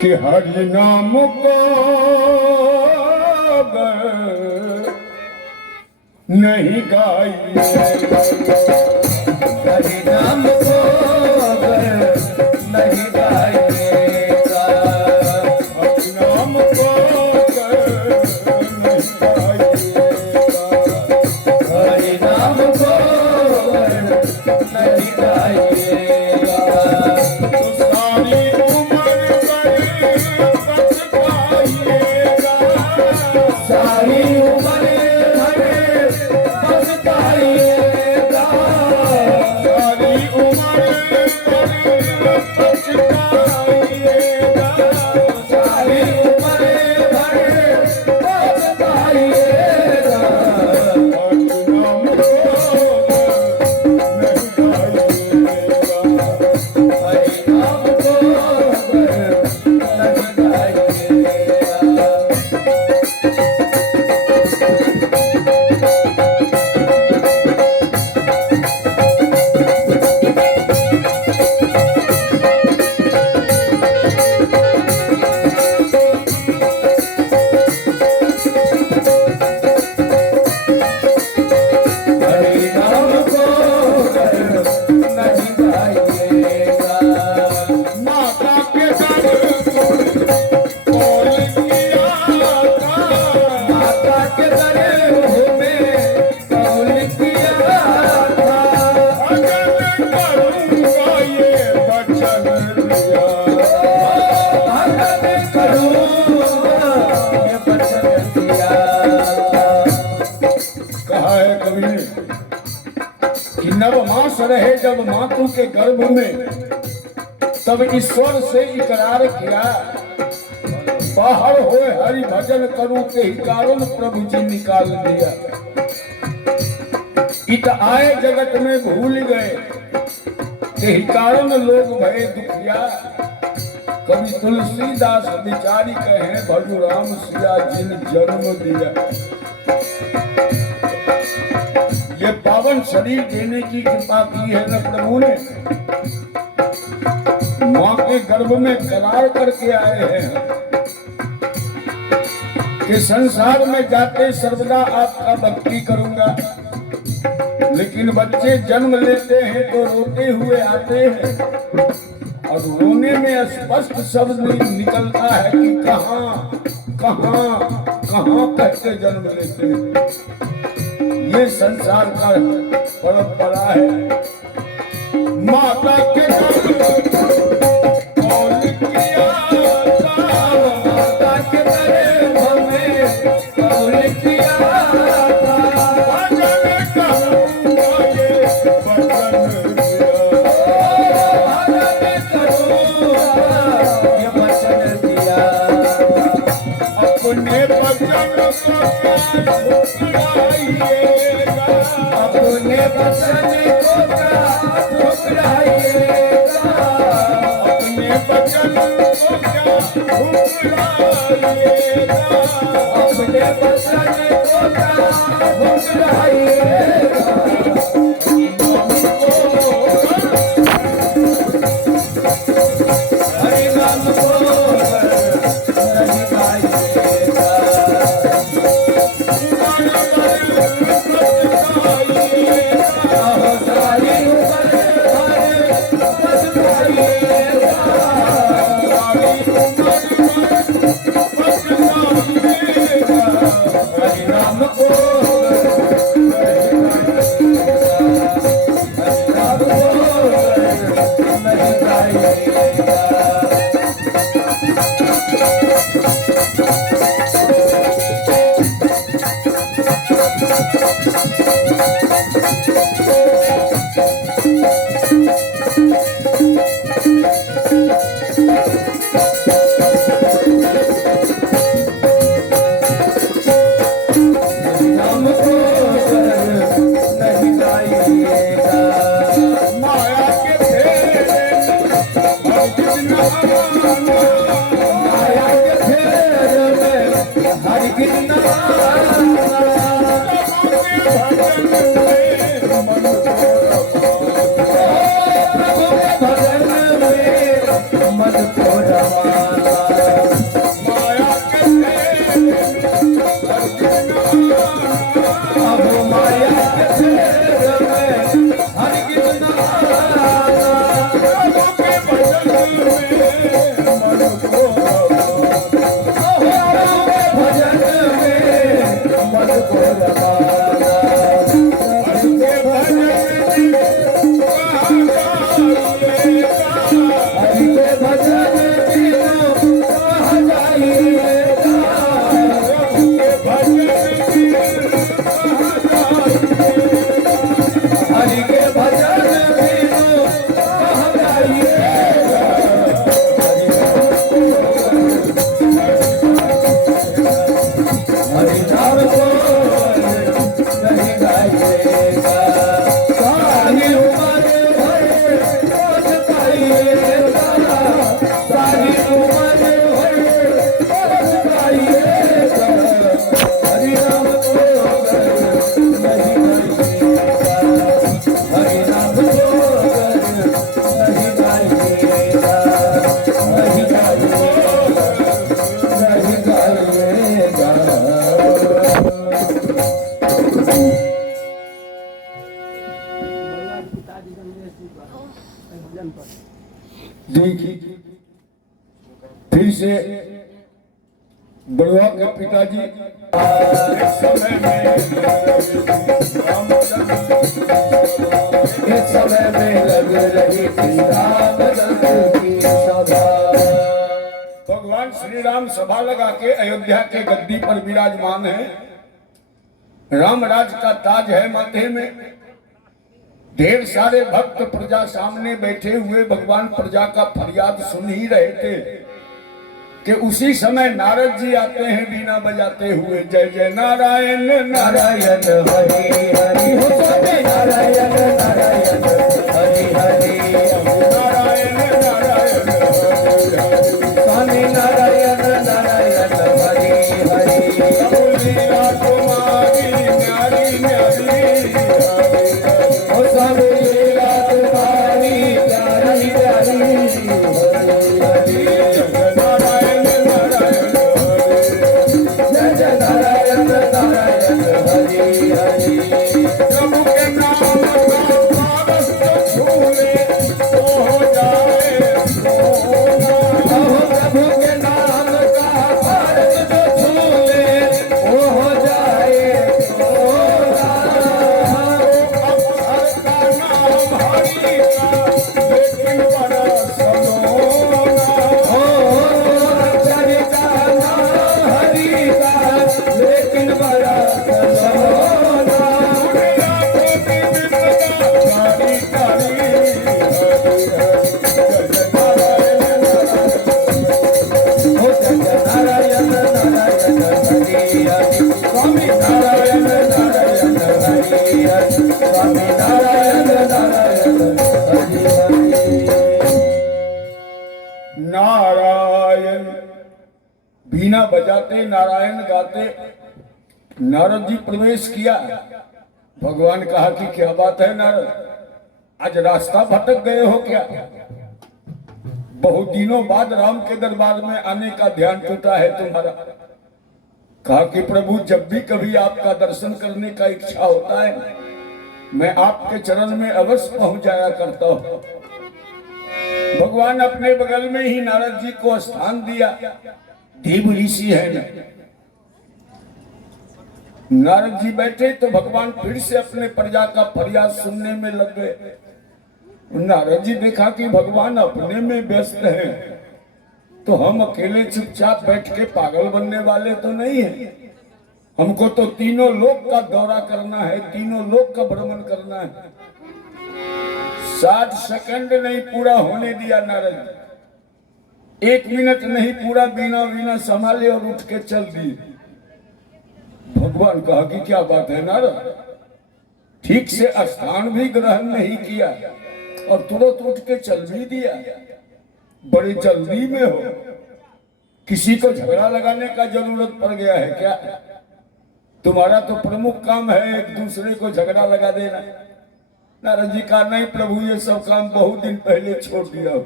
कि हरि नाम को नहीं गाइए, हरि नाम को नहीं गाइएगा, हरि नाम को नहीं गाइएगा, हरि नाम को नहीं गाइएगा। तो सारी उम्र बड़ी पछताइएगा, सारी उम्र भरे पछताइएगा, सारी उम्र बड़ी पछताइएगा, सारी उम्र भरे पछताइएगा, हरि नाम को नहीं गाइएगा। हरि नाम को नहीं गाइएगा। हरि नाम को नहीं गाइएगा, माता के दर कौन किया था, माता के दर में कौन किया था, अगर करूँगा ये वचन दिया, भगत करूँगा ये वचन दिया। कहा है कवि ने कि नव मास रहे जब मातु के गर्भ में, तब ईश्वर से इकरार किया, बाहर होए हरि भजन करूं ते ही कारण प्रभु जी निकाल दिया। इत आए जगत में भूल गए, ते ही कारण लोग भय दुखिया। कवि तुलसीदास बिचारी कहे भजु राम सिया जिन जन्म दिया। ये पावन शरीर देने की कृपा की है न प्रभु ने, मां के गर्भ में करार करके आए हैं कि संसार में जाते सर्वदा आपका भक्ति करूंगा। लेकिन बच्चे जन्म लेते हैं तो रोते हुए आते हैं, और रोने में स्पष्ट शब्द निकलता है कि कहाँ कहाँ कहाँ कहते जन्म लेते हैं। ये संसार का परंपरा है। माता के गर्भ कौन किया था, माता के गर्भ में कौन किया था, भजन करूंगा ये वचन दिया, भगत करूँगा ये वचन दिया। अपने वचन को ठुकराइएगा, अपने वचन को क्या ठुकराइएगा, अपने वचन को क्या ठुकराइएगा, अपने वचन को क्या ठुकराइएगा। हरि नाम को नहीं गाइएगा, आहो सारी उम्र भर पछताइएगा, हरि नाम को नहीं गाइएगा, हरि नाम को नहीं गाइएगा। नाम को नहीं गाइएगा, माया के फेरे हर दिन माया के फेर में हरि गिरना, प्रभु के भजन में मन को रमाना, फिर से बड़ुआ के पिताजी एक समय में इस समय में लग रही थी राम रंग की सभा। भगवान श्री राम सभा लगा के अयोध्या के गद्दी पर विराजमान है। राम राज का ताज है माथे में। ढेर सारे भक्त प्रजा सामने बैठे हुए भगवान प्रजा का फरियाद सुन ही रहे थे कि उसी समय नारद जी आते हैं बीना बजाते हुए, जय जय नारायण नारायण हरि हरि हो स्वामी नारायण नारायण हरि हरि नारायण नारायण स्वामी नारायण नारायण हरि हरि लीला तुम्हारी न्यारी न्यारी हो स्वामी लीला तुम्हारी प्यारी प्यारी हरि हरि नारायण नारायण जय जय नारायण नारायण हरि हरि प्रभु के नाम का पारस छूले तो हो जाए सोना। प्रभु के नाम का पारस जो छूले वो हो जाए सोना। अक्षर का नाम हरि का लेकिन बड़ा सलोना। ओ अक्षर का नाम हरि का लेकिन बड़ा सलोना। मेरा कोटि विपदा कारी कारी हो जय नारायण नारायण हरि हरि स्वामी नारायण नारायण हरि हरि स्वामी नारायण नारायण हरि हरि। नारायण बीना बजाते नारायण गाते नारद जी प्रवेश किया। भगवान कहा कि क्या बात है नारद, आज रास्ता भटक गए हो क्या? बहुत दिनों बाद राम के दरबार में आने का ध्यान टूटा है तुम्हारा। कहा कि प्रभु जब भी कभी आपका दर्शन करने का इच्छा होता है मैं आपके चरण में अवश्य पहुंच जाया करता हूं। भगवान अपने बगल में ही नारद जी को स्थान दिया। देव ऋषि है ना। नारद जी बैठे तो भगवान फिर से अपने प्रजा का फरियाद सुनने में लग गए। नारद जी देखा कि भगवान अपने में व्यस्त हैं, तो हम अकेले चुपचाप बैठ के पागल बनने वाले तो नहीं है। हमको तो तीनों लोक का दौरा करना है, तीनों लोक का भ्रमण करना है। 60 सेकंड नहीं पूरा होने दिया नारद जी, 1 मिनट नहीं पूरा बिना बिना संभाले और उठ के चल दिए। भगवान कहा कि क्या बात है नारद, ठीक से स्थान भी ग्रहण नहीं किया और तुरंत उठ के चल भी दिया। बड़ी जल्दी में हो, किसी को झगड़ा लगाने का जरूरत पड़ गया है क्या? तुम्हारा तो प्रमुख काम है एक दूसरे को झगड़ा लगा देना। नारद जी कहा नहीं प्रभु, ये सब काम बहुत दिन पहले छोड़ दिया हो।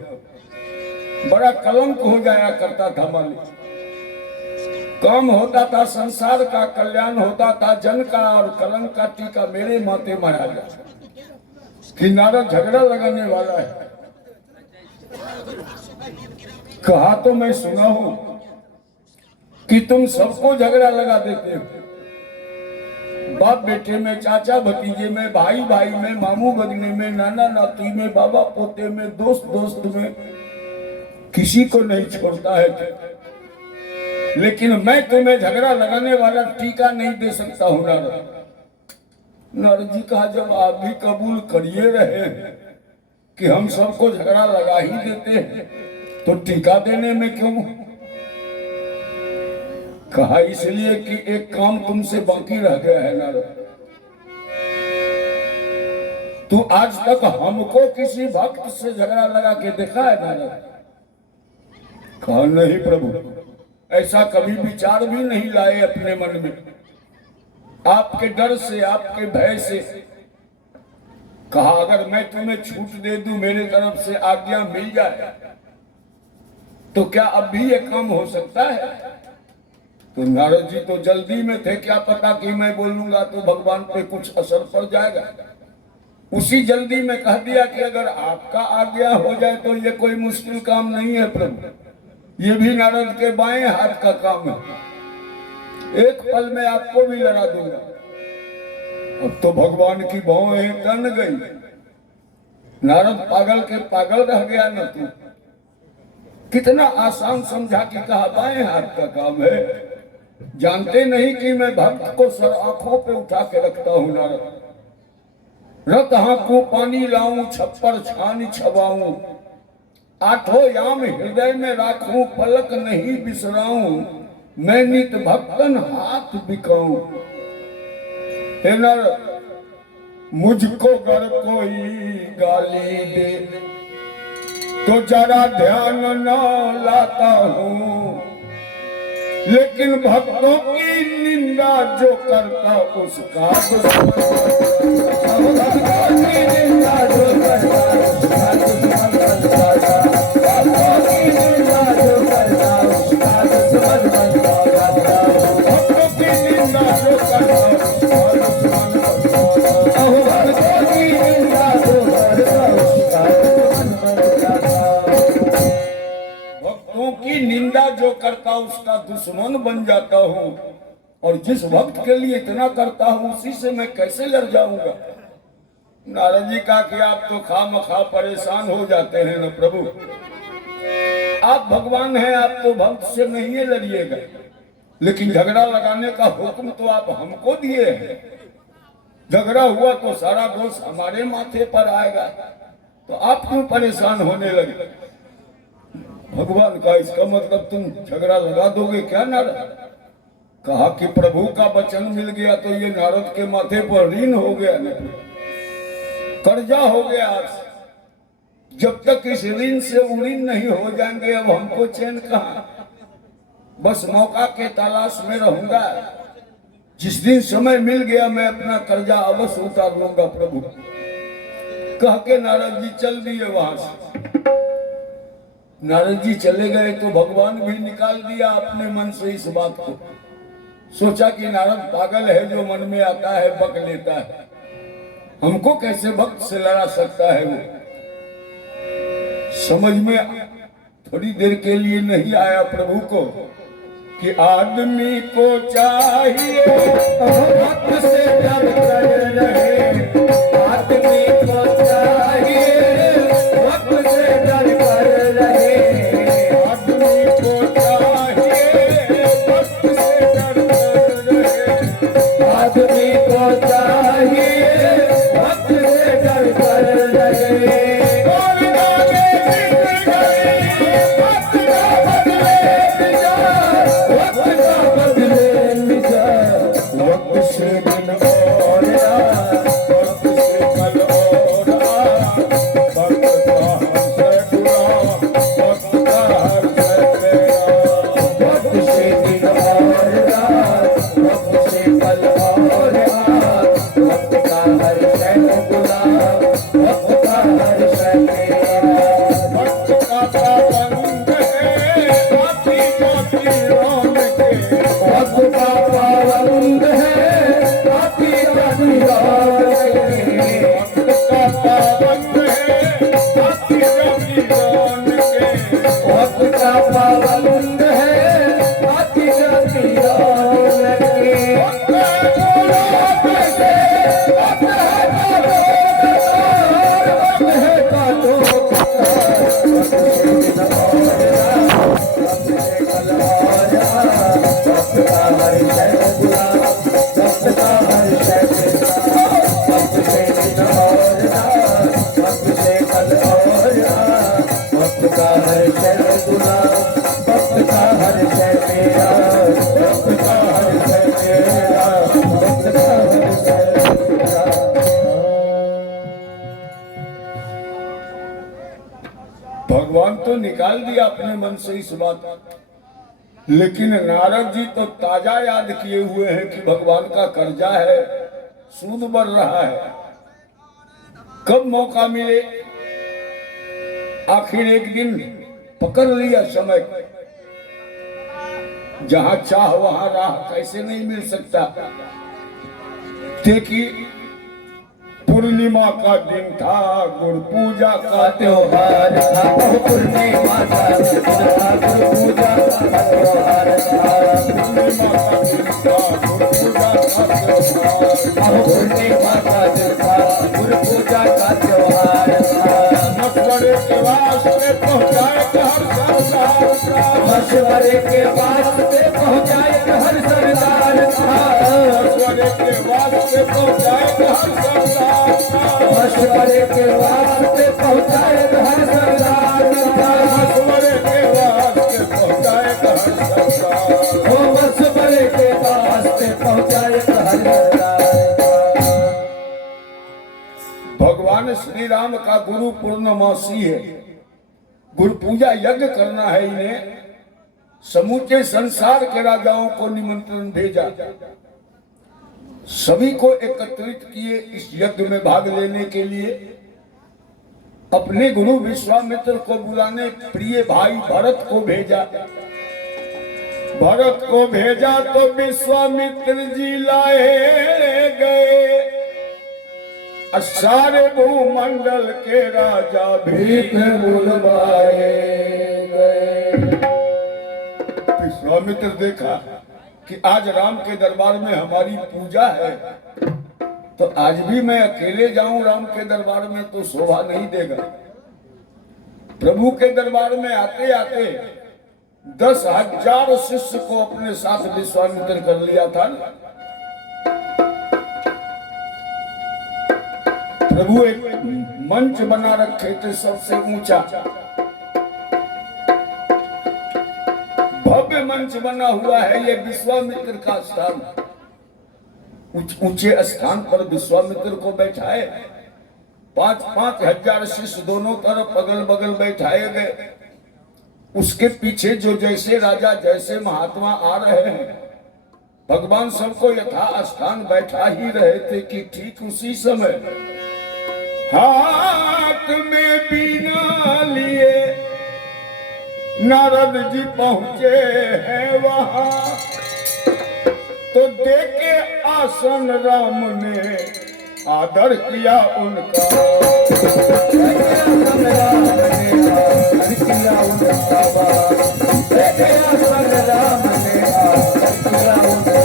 बड़ा कलंक हो जाया करता था मालिक। काम होता था, संसार का कल्याण होता था, जन का, और कलंक का टीका मेरे माथे मारा गया कि नारद झगड़ा लगाने वाला है। कहा तो मैं सुना हूं कि तुम सबको झगड़ा लगा देते हो। बाप बेटे में, चाचा भतीजे में, भाई भाई में, मामू भगने में, नाना नाती में, बाबा पोते में, दोस्त दोस्त में, किसी को नहीं छोड़ता है। लेकिन मैं तुम्हें झगड़ा लगाने वाला टीका नहीं दे सकता हूं नारद। नारद जी कहा जब आप भी कबूल करिए रहे कि हम सबको झगड़ा लगा ही देते हैं तो टीका देने में क्यों? कहा इसलिए कि एक काम तुमसे बाकी रह गया है नारद। तू आज तक हमको किसी भक्त से झगड़ा लगा के देखा है नारद? कहा नहीं प्रभु, ऐसा कभी विचार भी नहीं लाए अपने मन में। आपके डर से, आपके भय से। कहा अगर मैं तुम्हें छूट दे दूं, मेरे तरफ से आज्ञा मिल जाए, तो क्या अब भी ये काम हो सकता है? तो नारद जी तो जल्दी में थे, क्या पता कि मैं बोलूंगा तो भगवान पे कुछ असर पड़ जाएगा। उसी जल्दी में कह दिया कि अगर आपका आज्ञा हो जाए तो ये कोई मुश्किल काम नहीं है प्रभु, ये भी नारद के बाएं हाथ का काम है। एक पल में आपको भी लड़ा दूंगा। अब तो भगवान की भौहें तन गई। नारद पागल के पागल रह गया न तू। कितना आसान समझा कि कहा बाएं हाथ का काम है। जानते नहीं कि मैं भक्त को सर आंखों पे उठा के रखता हूं नारद। रत को पानी लाऊं, छप्पर छानी छबाऊं, आठों याम हृदय में राखूं, पलक नहीं बिसराऊं, मैं नित भक्तन हाथ बिकाऊं। हे नारद, मुझको गर कोई गाली दे तो जरा ध्यान न लाता हूं, लेकिन भक्तों की निंदा जो करता उसका दुश्मन। भक्तों की निंदा जो करता उसका दुश्मन बनता था। भक्तों की निंदा जो करता उसका दुश्मन बनता था। भक्तों की निंदा जो करता उसका दुश्मन बनता था। भक्तों की निंदा जो करता उसका दुश्मन बनता था। भक्तों की निंदा जो करता उसका दुश्मन बन जाता हूँ, और जिस भक्त के लिए इतना करता हूँ उसी से मैं कैसे लड़ जाऊंगा। नारद जी कहा कि आप तो खामखा परेशान हो जाते हैं ना प्रभु। आप भगवान हैं, आप तो भक्त से नहीं लड़िएगा, लेकिन झगड़ा लगाने का हुक्म तो आप हमको दिए हैं। झगड़ा हुआ तो सारा दोष हमारे माथे पर आएगा, तो आप क्यों परेशान होने लगे। भगवान का इसका मतलब तुम झगड़ा लगा दोगे क्या नारद। कहा कि प्रभु का वचन मिल गया तो ये नारद के माथे पर ऋण हो गया, कर्जा हो गया। जब तक इस ऋण से उऋण नहीं हो जाएंगे अब हमको चैन कहाँ। बस मौका के तलाश में रहूंगा। जिस दिन समय मिल गया मैं अपना कर्जा अवश्य उतार लूंगा प्रभु। कह के नारद जी चल दिए वहां से। नारद जी चले गए तो भगवान भी निकाल दिया अपने मन से इस बात को। सोचा कि नारद पागल है, जो मन में आता है बक लेता है, हमको कैसे भक्त से लड़ा सकता है। वो समझ में थोड़ी देर के लिए नहीं आया प्रभु को कि आदमी को चाहिए भक्त से डर कर रहे। आदमी को चाहिए भक्त से डर कर रहे। आदमी को चाहिए भक्त से डर कर रहे। आदमी को चाहिए भक्त से डर कर रहे। भगवान तो निकाल दिया अपने मन से इस बात, लेकिन नारद जी तो ताजा याद किए हुए हैं कि भगवान का कर्जा है, सूद बढ़ रहा है। कब मौका मिले, आखिर एक दिन पकड़ लिया समय। जहां चाह वहां राह कैसे नहीं मिल सकता। देखिए पूर्णिमा का दिन था, गुरु पूजा का त्योहार था, पूर्णिमा का दिन था, गुरु पूजा का त्योहार था। पूर्णिमा का दिन था, गुरु पूजा का त्योहार। पूर्णिमा का दिन था, गुरु पूजा का त्योहार था। मशवरे के वास्ते पहुँचाए हर सरदार, मशवरे के वास्ते पहुँचाए हर सरदार था। मशवरे के वास्ते पहुँचाए हर सरदार, मशवरे के वास्ते पहुँचाए हर सरदार था। मशवरे के वास्ते पहुँचाए हर सरदार। वो मशवरे के वास्ते पहुँचाए हर सरदार। भगवान श्री राम का गुरु पूर्णमासी है, गुरु पूजा यज्ञ करना है इन्हें। समूचे संसार के राजाओं को निमंत्रण भेजा, सभी को एकत्रित किए इस यज्ञ में भाग लेने के लिए। अपने गुरु विश्वामित्र को बुलाने प्रिय भाई भरत को भेजा। भरत को भेजा तो विश्वामित्र जी लाए गए, सारे भूमंडल के राजा भीख बुलवाए गए। विश्वामित्र देखा कि आज राम के दरबार में हमारी पूजा है, तो आज भी मैं अकेले जाऊं राम के दरबार में तो शोभा नहीं देगा। प्रभु के दरबार में आते आते 10,000 शिष्य को अपने साथ विश्वामित्र कर लिया था। प्रभु एक मंच बना रखे थे सबसे ऊंचा, भव्य मंच बना हुआ है। ये विश्वामित्र का स्थान, ऊंचे स्थान पर विश्वामित्र को बैठाए। 5-5 हजार शिष्य दोनों तरफ अगल बगल बैठाए गए। उसके पीछे जो जैसे राजा जैसे महात्मा आ रहे हैं, भगवान सबको यथा स्थान बैठा ही रहे थे कि ठीक उसी समय हाथ में बीना लिए नारद जी पहुंचे हैं वहां, तो देखे आसन राम ने आदर किया उनका। देखे आसन राम ने आदर किया उनका। देखे आसन राम ने आदर किया उनका।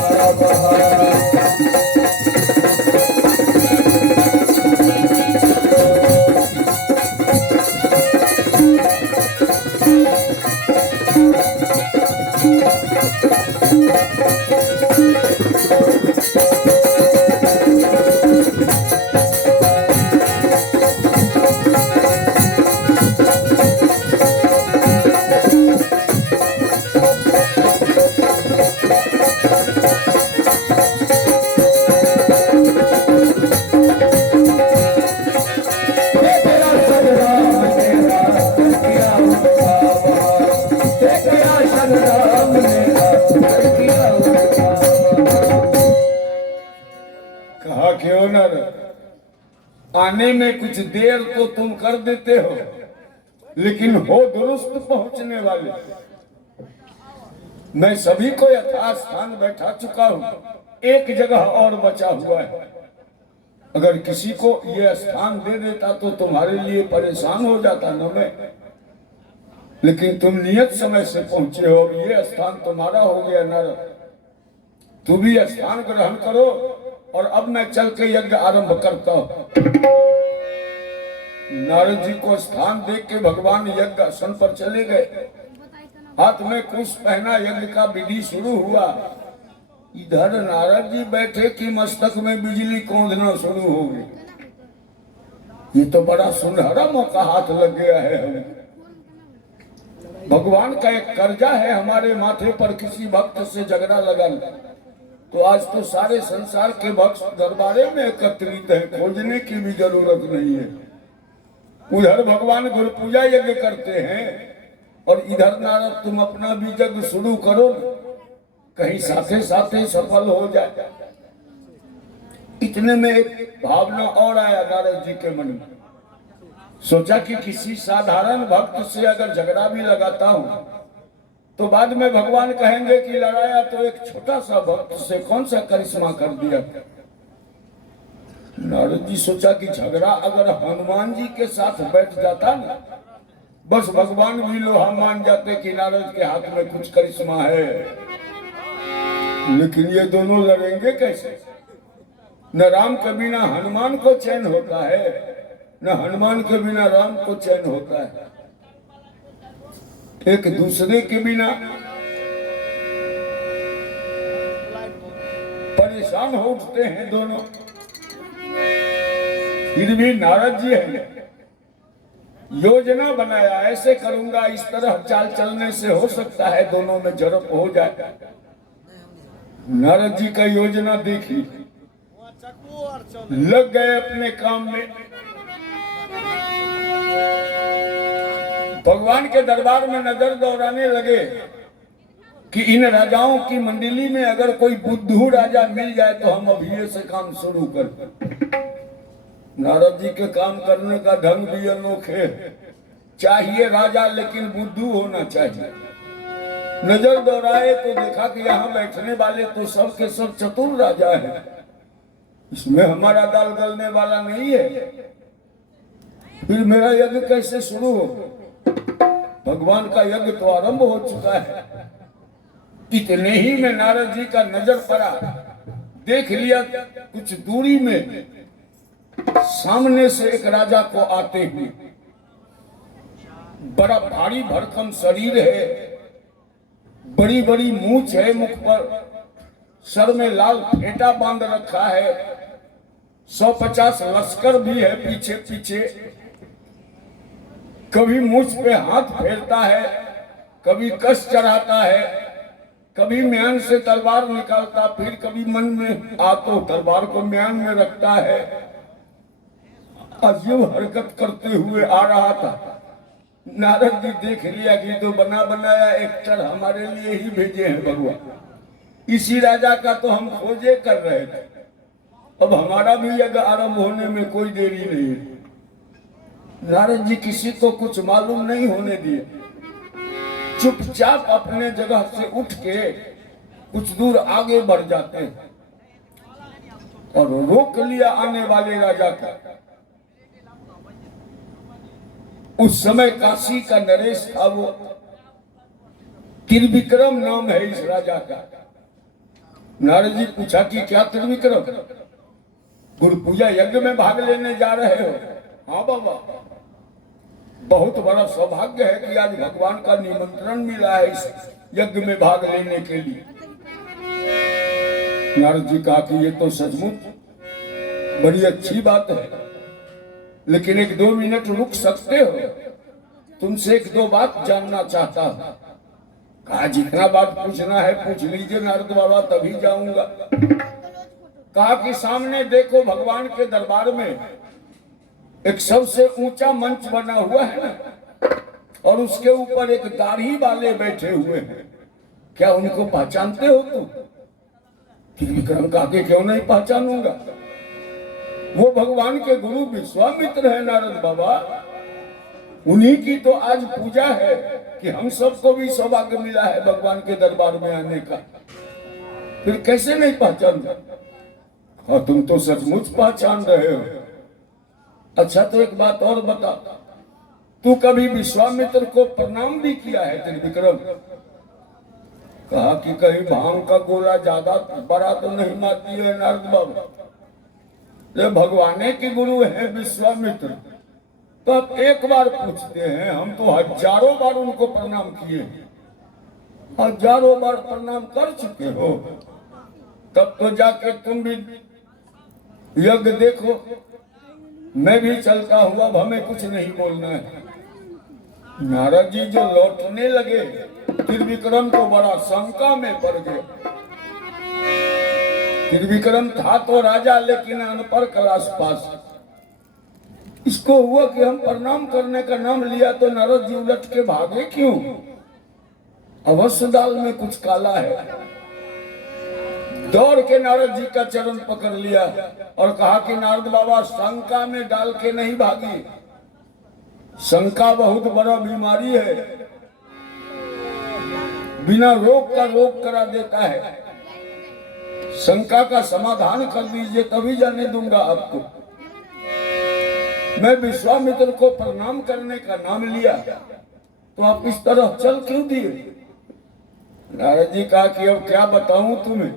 कहा क्यों नर, आने में कुछ देर तो तुम कर देते हो, लेकिन हो दुरुस्त पहुंचने वाले। मैं सभी को यथास्थान बैठा चुका हूं, एक जगह और बचा हुआ है। अगर किसी को ये स्थान दे देता तो तुम्हारे लिए परेशान हो जाता न मैं, लेकिन तुम नियत समय से पहुंचे हो, ये स्थान तुम्हारा हो गया नर। तू भी स्थान ग्रहण करो और अब मैं चल के यज्ञ आरंभ करता हूं। नारद जी को स्थान देख के भगवान यज्ञ आसन पर चले गए। हाथ में कुश पहना, यज्ञ का विधि शुरू हुआ। इधर नारद जी बैठे कि मस्तक में बिजली कौंधना शुरू हो गई। ये तो बड़ा सुनहरा मौका हाथ लग गया है हमें। भगवान का एक कर्जा है हमारे माथे पर, किसी भक्त से झगड़ा लगा तो आज तो सारे संसार के भक्त दरबारे में एकत्रित है, खोजने की भी जरूरत नहीं है। उधर भगवान गुरु पूजा यज्ञ करते हैं और इधर नारद तुम अपना भी यज्ञ शुरू करो, कहीं साथे साथे सफल हो जाए। इतने में एक भावना और आया नारद जी के मन में। सोचा कि किसी साधारण भक्त से अगर झगड़ा भी लगाता हूं तो बाद में भगवान कहेंगे कि लड़ाया तो एक छोटा सा भक्त से, कौन सा करिश्मा कर दिया। नारद जी सोचा कि झगड़ा अगर हनुमान जी के साथ बैठ जाता ना, बस भगवान भी लोहा मान जाते कि नारद के हाथ में कुछ करिश्मा है। लेकिन ये दोनों लड़ेंगे कैसे? न राम के बिना हनुमान को चैन होता है, न हनुमान के बिना राम को चैन होता है। एक दूसरे के बिना परेशान हो उठते हैं दोनों। फिर भी नारद जी है योजना बनाया, ऐसे करूंगा, इस तरह चाल चलने से हो सकता है दोनों में झड़प हो जाए। नारद जी का योजना देखी, लग गए अपने काम में। भगवान के दरबार में नजर दौड़ाने लगे कि इन राजाओं की मंडली में अगर कोई बुद्धू राजा मिल जाए तो हम अभी से काम शुरू कर। नारद जी के काम करने का ढंग भी अनोखे, चाहिए राजा लेकिन बुद्धू होना चाहिए। नजर दौड़ाए तो देखा कि यहाँ बैठने वाले तो सब के सब चतुर राजा हैं, इसमें हमारा दाल गलने वाला नहीं है। फिर मेरा यज्ञ कैसे शुरू हो? भगवान का यज्ञ तो आरंभ हो चुका है। इतने ही में नारद जी का नजर पड़ा, देख लिया कुछ दूरी में सामने से एक राजा को आते हुए। बड़ा भारी भरकम शरीर है, बड़ी बड़ी मूंछ है मुख पर, सर में लाल फेटा बांध रखा है, 150 लश्कर भी है पीछे पीछे। कभी मूंछ पे हाथ फेरता है, कभी कस चढ़ाता है, कभी म्यान से तलवार निकालता, फिर कभी मन में आतो तलवार को म्यान में रखता है। अजीब हरकत करते हुए आ रहा था। नारद जी देख लिया कि तो बना बनाया एक्टर हमारे लिए ही भेजे हैं भगवान, इसी राजा का तो हम खोजे कर रहे थे। अब हमारा भी यज्ञ आरंभ होने में कोई देरी नहीं है। नारद जी किसी को कुछ मालूम नहीं होने दिए, चुपचाप अपने जगह से उठ के कुछ दूर आगे बढ़ जाते हैं और रोक लिया आने वाले राजा का। उस समय काशी का नरेश था, वो त्रिविक्रम नाम है इस राजा का। नारद जी पूछा कि क्या त्रिविक्रम, गुरु पूजा यज्ञ में भाग लेने जा रहे हो? हाँ बाबा, बहुत बड़ा सौभाग्य है कि आज भगवान का निमंत्रण मिला है इस यज्ञ में भाग लेने के लिए। नारद जी कहा कि ये तो सचमुच बड़ी अच्छी बात है, लेकिन 1-2 मिनट रुक सकते हो? तुमसे 1-2 बात जानना चाहता हूं। कहा जितना बात पूछना है पूछ लीजिए नारद बाबा, तभी जाऊंगा। कहा कि सामने देखो भगवान के दरबार में एक सबसे ऊंचा मंच बना हुआ है ना, और उसके ऊपर एक दाढ़ी वाले बैठे हुए हैं, क्या उनको पहचानते हो तुम? त्रिविक्रम कहा कि क्यों नहीं पहचानूंगा, वो भगवान के गुरु विश्वामित्र है नारद बाबा, उन्हीं की तो आज पूजा है कि हम सबको भी सौभाग्य मिला है भगवान के दरबार में आने का। फिर कैसे नहीं पहचानते? और तुम तो सचमुच पहचान रहे हो। अच्छा तो एक बात और बता, तू कभी विश्वामित्र को प्रणाम भी किया है त्रिविक्रम? कहा कि कहीं भांग का गोला ज्यादा बड़ा तो नहीं मारती है नारद बाबा, ये भगवान के गुरु है विश्वामित्र, तो अब एक बार पूछते हैं, हम तो हजारों बार उनको प्रणाम किए, हजारों बार प्रणाम कर चुके हो, तब तो जाके तुम भी यज्ञ देखो, मैं भी चलता हुआ, अब हमें कुछ नहीं बोलना है। नारद जी जो लौटने लगे, त्रिविक्रम तो बड़ा शंका में पड़ गए। त्रिविक्रम था तो राजा, लेकिन अनपढ़ क्लास पास। इसको हुआ कि हम प्रणाम करने का नाम लिया तो नारद जी उलट के भागे क्यों? अवश्य दाल में कुछ काला है। दौड़ के नारद जी का चरण पकड़ लिया और कहा कि नारद बाबा, शंका में डाल के नहीं भागी, शंका बहुत बड़ा बीमारी है, बिना रोग का रोग करा देता है। शंका का समाधान कर दीजिए तभी जाने दूंगा आपको। मैं विश्वामित्र को प्रणाम करने का नाम लिया तो आप इस तरह चल क्यों दिए? नारद जी कहा कि अब क्या बताऊं तुम्हें,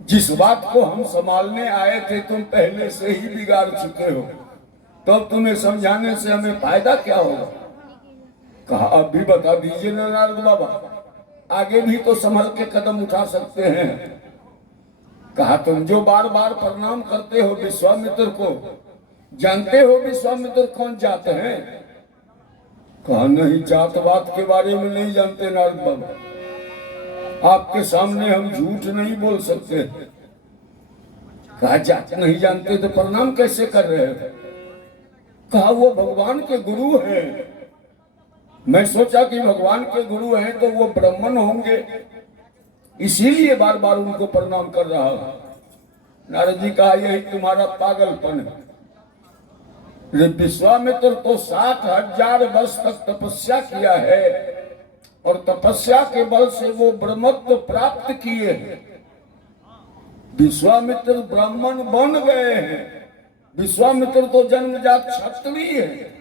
जिस बात को हम संभालने आए थे तुम पहले से ही बिगाड़ चुके हो, तो तुम्हें समझाने से हमें फायदा क्या होगा? कहा अब भी बता दीजिए ना नारद बाबा, आगे भी तो संभल के कदम उठा सकते हैं। कहा तुम जो बार बार प्रणाम करते हो विश्वामित्र को, जानते हो विश्वामित्र कौन जात हैं? कहा नहीं, जात बात के बारे में नहीं जानते नारद बाबा, आपके सामने हम झूठ नहीं बोल सकते। कहा जात नहीं जानते तो प्रणाम कैसे कर रहे हो? कहा वो भगवान के गुरु हैं। मैं सोचा कि भगवान के गुरु हैं तो वो ब्राह्मण होंगे, इसीलिए बार बार उनको प्रणाम कर रहा हूं। नारद जी कहा यही तुम्हारा पागलपन है। विश्वामित्र तो 60,000 वर्ष तक तपस्या किया है और तपस्या के बल से वो ब्रह्मत्व प्राप्त किए हैं। विश्वामित्र ब्राह्मण बन गए हैं। विश्वामित्र तो जन्मजात क्षत्रिय है।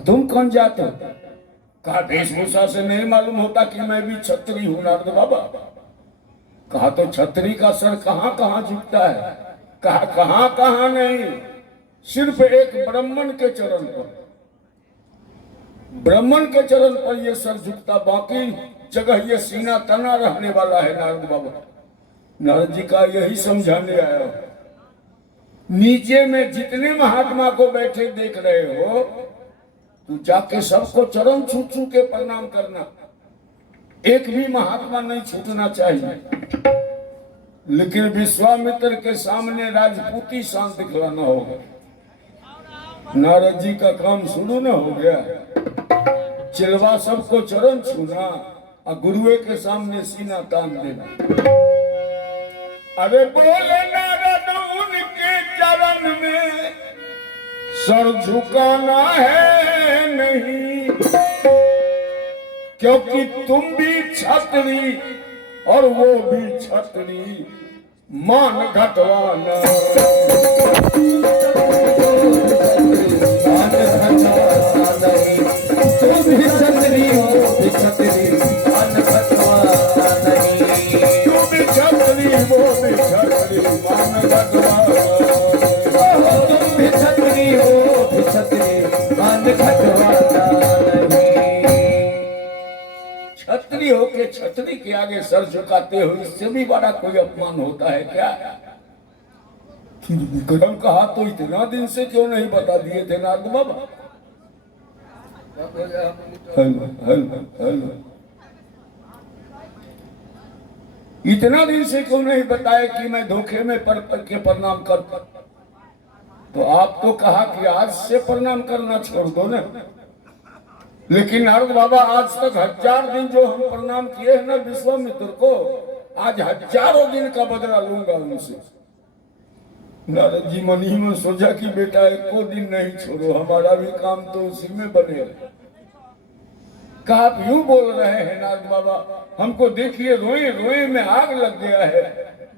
तुम कौन जाते हो? कहा वेशभूषा से नहीं मालूम होता कि मैं भी क्षत्रिय हूं नारद बाबा। कहा तो क्षत्रिय का सर कहां कहां झुकता है? कहा कहां कहां नहीं, सिर्फ एक ब्राह्मण के चरण पर, ब्राह्मण के चरण पर ये सर झुकता, बाकी जगह ये सीना तना रहने वाला है नारद बाबा। नारद जी का यही समझाने आया। नीचे में जितने महात्मा को बैठे देख रहे हो, तू जाके सबको चरण छू छू के प्रणाम करना, एक भी महात्मा नहीं छूटना चाहिए। लेकिन विश्वामित्र के सामने राजपूती शान दिखलाना होगा। नारद जी का काम शुरू न हो गया, चिलवा सबको चरण छूना और गुरुए के सामने सीना तान देना। अरे बोले नारद उनके चरण में सर झुकाना है नहीं, क्योंकि तुम भी छत्री और वो भी छत्री, मान घटवाना। तुम भी छत्री हो भी छत्री, मान घटवाना नहीं। तुम भी छत्री वो भी छत्री, मान घटवाना। तुम भी छत्री हो भी छत्री, मान घटवाना नहीं। छत्री हो के छत्री के आगे सर झुकाते हो, इससे भी बड़ा कोई अपमान होता है क्या? विक्रम कहा तो इतना दिन से क्यों नहीं बता दिए थे नारद बाबा? हेलो हेलो हेलो, इतना दिन से क्यों नहीं बताया कि मैं धोखे में पढ़ के प्रणाम करता? तो आप तो कहा कि आज से प्रणाम करना छोड़ दो ना। लेकिन नारद बाबा आज तक 1000 दिन जो हम प्रणाम किए हैं ना विश्वामित्र को, आज हजारों दिन का बदला लूंगा उनसे। नारद जी मन ही में सोचा कि बेटा एको दिन नहीं छोड़ो, हमारा भी काम तो उसी में बने। कहा आप यूं बोल रहे हैं नारद बाबा, हमको देखिए रोए रोए में आग लग गया है।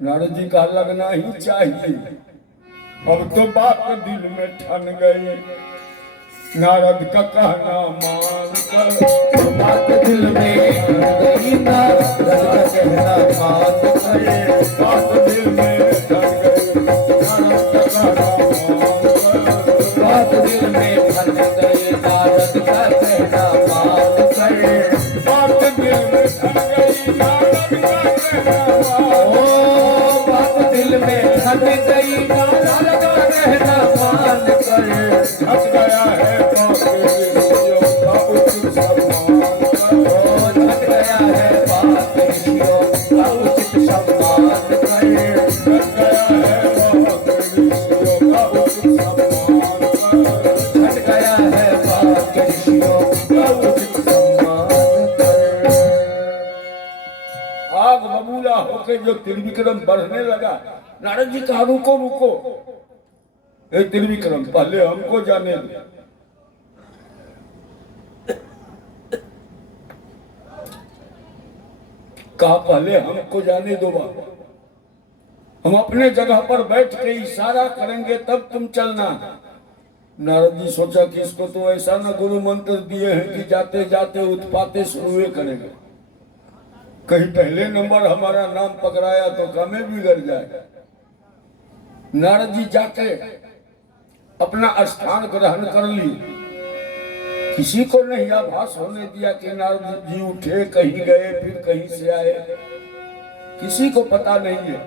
नारद जी का लगना ही चाहिए, अब तो बात दिल में ठन गई। नारद का कहना मान कर बात दिल में ठन गई, नारद का कहना मान कर बात दिल में ठन गई। नारद का कहना मान कर बात दिल में ठन गई, नारद का कहना मान कर बात दिल में ठन गई। नारद का कहना ओ बात दिल में ठन गई, नारद का कहना मान कर हंस गया है जो त्रिविक्रम बढ़ने लगा। नारद जी कहा रुको रुको, त्रिविक्रम पहले हमको जाने दो। कहा पहले हमको जाने दो बाबा, हम अपने जगह पर बैठ के इशारा करेंगे तब तुम चलना। नारद जी सोचा कि इसको तो ऐसा ना गुरु मंत्र दिए हैं कि जाते जाते उत्पाते शुरू करेंगे, कहीं पहले नंबर हमारा नाम पकड़ाया तो कामे बिगड़ जाए। नारद जी जाके अपना स्थान ग्रहण कर ली, किसी को नहीं आभास होने दिया कि नारद जी उठे, कहीं गए, फिर कहीं से आए, किसी को पता नहीं है।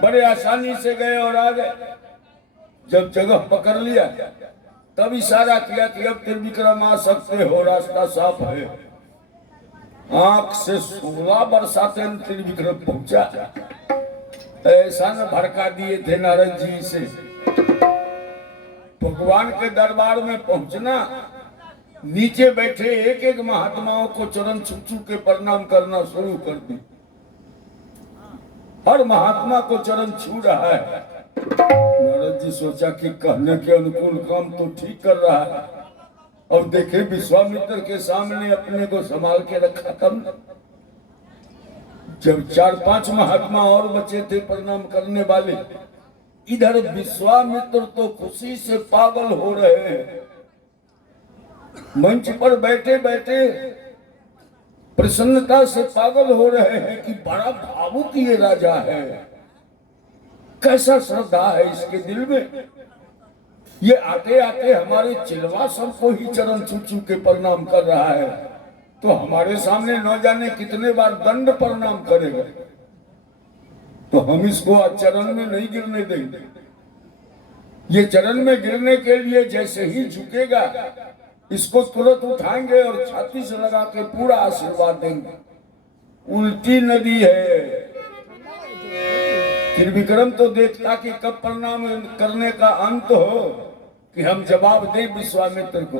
बड़े आसानी से गए और आ गए। जब जगह पकड़ लिया तब इशारा किया कि अब त्रिविक्रम आ सकते हो, रास्ता साफ है। आंख से 16 बरसाते त्रिविक्रम पहुंचा। ऐसा न भड़का दिए थे नारद जी से। भगवान के दरबार में पहुंचना, नीचे बैठे एक एक महात्माओं को चरण छू छू के प्रणाम करना शुरू कर दी। हर महात्मा को चरण छू रहा है। नारद जी सोचा कि कहने के अनुकूल काम तो ठीक कर रहा है, और देखे विश्वामित्र के सामने अपने को संभाल के रखा तब। जब 4-5 महात्मा और बचे थे प्रणाम करने वाले, इधर विश्वामित्र तो खुशी से पागल हो रहे हैं। मंच पर बैठे बैठे प्रसन्नता से पागल हो रहे हैं कि बड़ा भावुक ये राजा है, कैसा श्रद्धा है इसके दिल में। ये आते आते हमारे चिलवा सबको ही चरण छू छू के प्रणाम कर रहा है, तो हमारे सामने न जाने कितने बार दंड प्रणाम करेगा, तो हम इसको चरण में नहीं गिरने देंगे। ये चरण में गिरने के लिए जैसे ही झुकेगा, इसको तुरंत उठाएंगे और छाती से लगा के पूरा आशीर्वाद देंगे। उल्टी नदी है। त्रिविक्रम तो देखता कि कब प्रणाम करने का अंत हो कि हम जवाब दें विश्वामित्र को।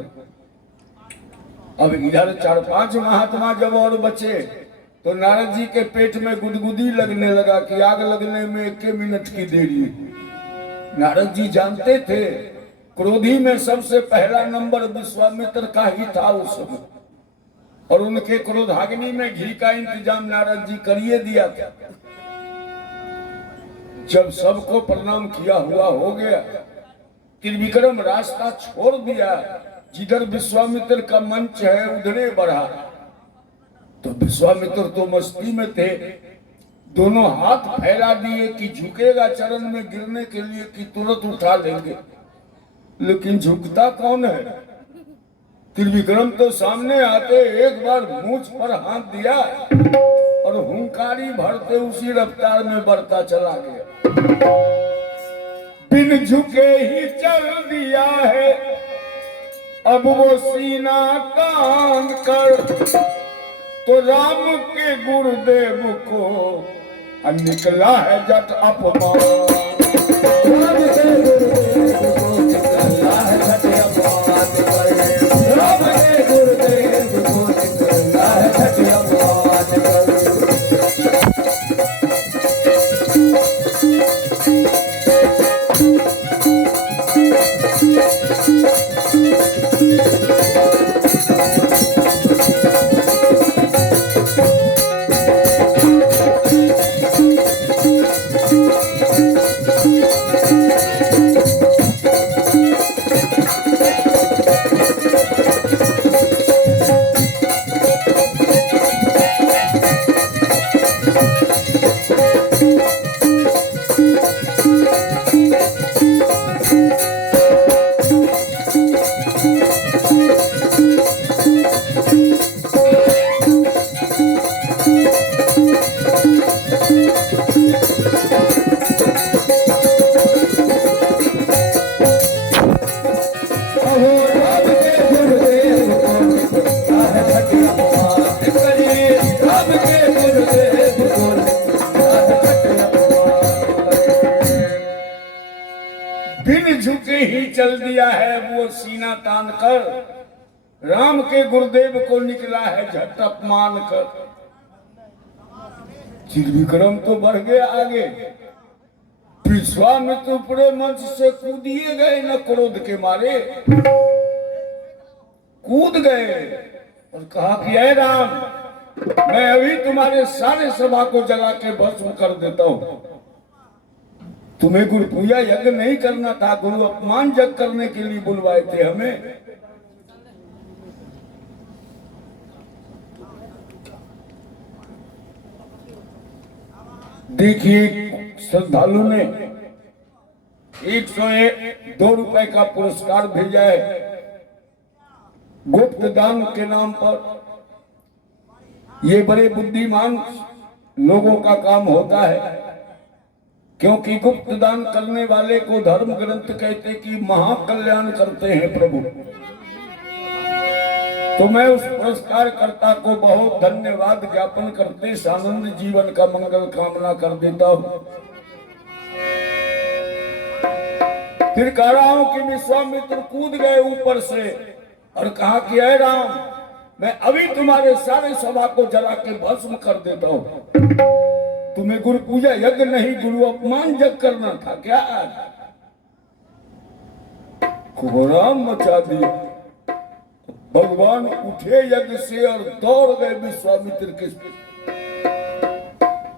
अब इधर 4-5 महात्मा जब और बचे तो नारद जी के पेट में गुदगुदी लगने लगा कि आग लगने में 1 मिनट की देरी। नारद जी जानते थे क्रोधी में सबसे पहला नंबर विश्वामित्र का ही था उस समय, और उनके क्रोधाग्नि में घी का इंतजाम नारद जी करिए दिया था। जब सबको प्रणाम किया हुआ हो गया, त्रिविक्रम रास्ता छोड़ दिया, जिधर विश्वामित्र का मंच है उधरे बढ़ा। तो विश्वामित्र तो मस्ती में थे, दोनों हाथ फैला दिए कि झुकेगा चरण में गिरने के लिए कि तुरंत उठा लेंगे, लेकिन झुकता कौन है। त्रिविक्रम तो सामने आते एक बार मूंछ पर हाथ दिया और हुंकारी भरते उसी रफ्तार में बढ़ता चला गया। बिन झुके ही चल दिया है, अब वो सीना तान कर, तो राम के गुरुदेव को निकला है जट अपमान। राम के गुरुदेव को निकला है जट अपमान कर, राम के गुरुदेव को निकला है जट अपमान कर। बिन झुके ही चल दिया है वो सीना तान कर, राम के गुरुदेव को निकला है झट अपमान कर। त्रिविक्रम तो बढ़ गए आगे, विश्वामित्र पूरे मंच से कूदिए गए न क्रोध के मारे, कूद गए और कहा कि ऐ राम, मैं अभी तुम्हारे सारे सभा को जला के भस्म कर देता हूं। तुम्हें गुरु पूजा यज्ञ नहीं करना था, गुरु अपमान यज्ञ करने के लिए बुलवाए थे हमें। देखिए श्रद्धालु ने 102 रुपए का पुरस्कार भेजा है गुप्त दान के नाम पर। ये बड़े बुद्धिमान लोगों का काम होता है, क्योंकि गुप्त दान करने वाले को धर्म ग्रंथ कहते कि महाकल्याण करते हैं प्रभु। तो मैं उस पुरस्कार कर्ता को बहुत धन्यवाद ज्ञापन करते सानंद जीवन का मंगल कामना कर देता हूं। फिर कह रहा हूं कि विश्वामित्र कूद गए ऊपर से और कहा कि अरे राम, मैं अभी तुम्हारे सारे सभा को जला के भस्म कर देता हूं। तुम्हें गुरु पूजा यज्ञ नहीं, गुरु अपमान यज्ञ करना था क्या? कोहराम मचा दिया। भगवान उठे यज्ञ से और दौड़ गए विश्वामित्र के।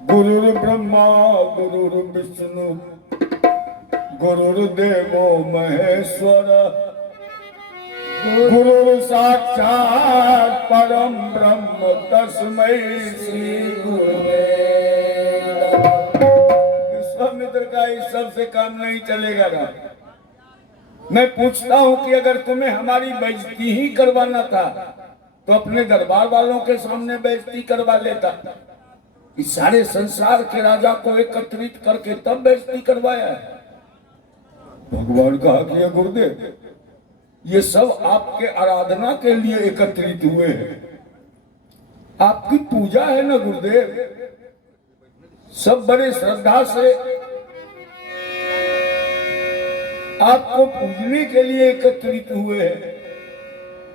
गुरुर ब्रह्मा गुरुर विष्णु गुरुर्देवो महेश्वर गुरुर साक्षात परम ब्रह्म तस्मै श्री गुरुवे। विश्वामित्र का इस सब से काम नहीं चलेगा ना। मैं पूछता हूं कि अगर तुम्हें हमारी बेइज्जती ही करवाना था तो अपने दरबार वालों के सामने बेइज्जती करवा लेता। इस सारे संसार के राजा को एकत्रित करके तब बेइज्जती करवाया है। भगवान कहा कि गुरुदेव, ये सब आपके आराधना के लिए एकत्रित हुए हैं, आपकी पूजा है ना गुरुदेव। सब बड़े श्रद्धा से आपको पूजने के लिए एकत्रित हुए हैं।